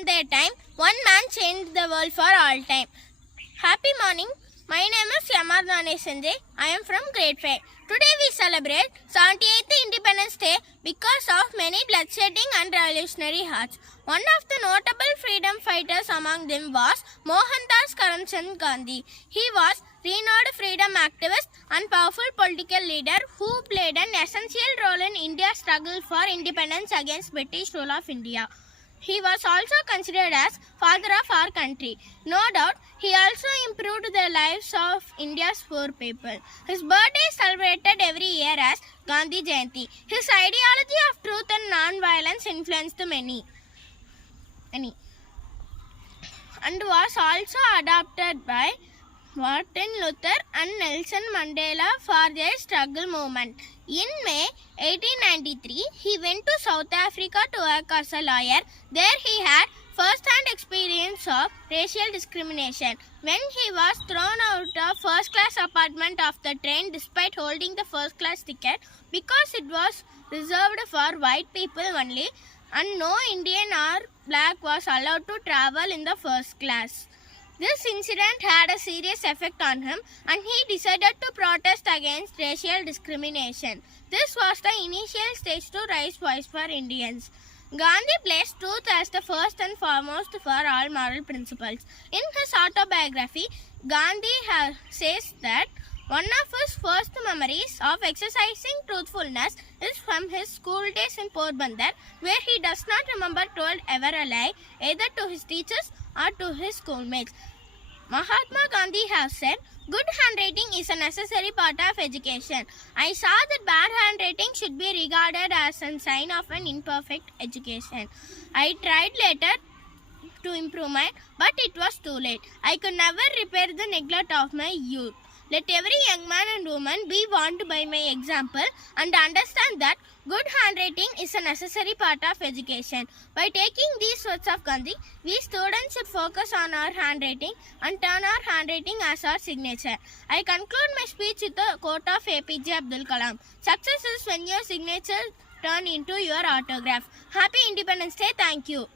in their time, one man changed the world for all time. Happy morning. My name is Yamardane Sanjay. I am from grade 5. Today we celebrate 78th Independence Day because of many bloodshedding and revolutionary hearts. One of the notable freedom fighters among them was Mohandas Karamchand Gandhi. He was renowned freedom activist and powerful political leader who played an essential role in India's struggle for independence against British rule of India. He was also considered as father of our country. No doubt, he also improved the lives of India's poor people. His birthday is celebrated every year as Gandhi Jayanti. His ideology of truth and non-violence influenced many, and was also adopted by Martin Luther and Nelson Mandela for their struggle movement. In May 1893, he went to South Africa to work as a lawyer. There he had first-hand experience of racial discrimination when he was thrown out of first-class apartment of the train despite holding the first-class ticket because it was reserved for white people only and no Indian or black was allowed to travel in the first class. This incident had a serious effect on him and he decided to protest against racial discrimination. This was the initial stage to raise voice for Indians. Gandhi placed truth as the first and foremost for all moral principles. In his autobiography, Gandhi says that one of his first memories of exercising truthfulness is from his school days in Porbandar, where he does not remember told ever a lie either to his teachers or to his schoolmates. Mahatma Gandhi has said, "Good handwriting is a necessary part of education. I saw that bad handwriting should be regarded as a sign of an imperfect education. I tried later to improve mine, but it was too late. I could never repair the neglect of my youth. Let every young man and woman be warned by my example and understand that good handwriting is a necessary part of education." By taking these words of Gandhi, we students should focus on our handwriting and turn our handwriting as our signature. I conclude my speech with a quote of APJ Abdul Kalam. Success is when your signature turn into your autograph. Happy Independence Day. Thank you.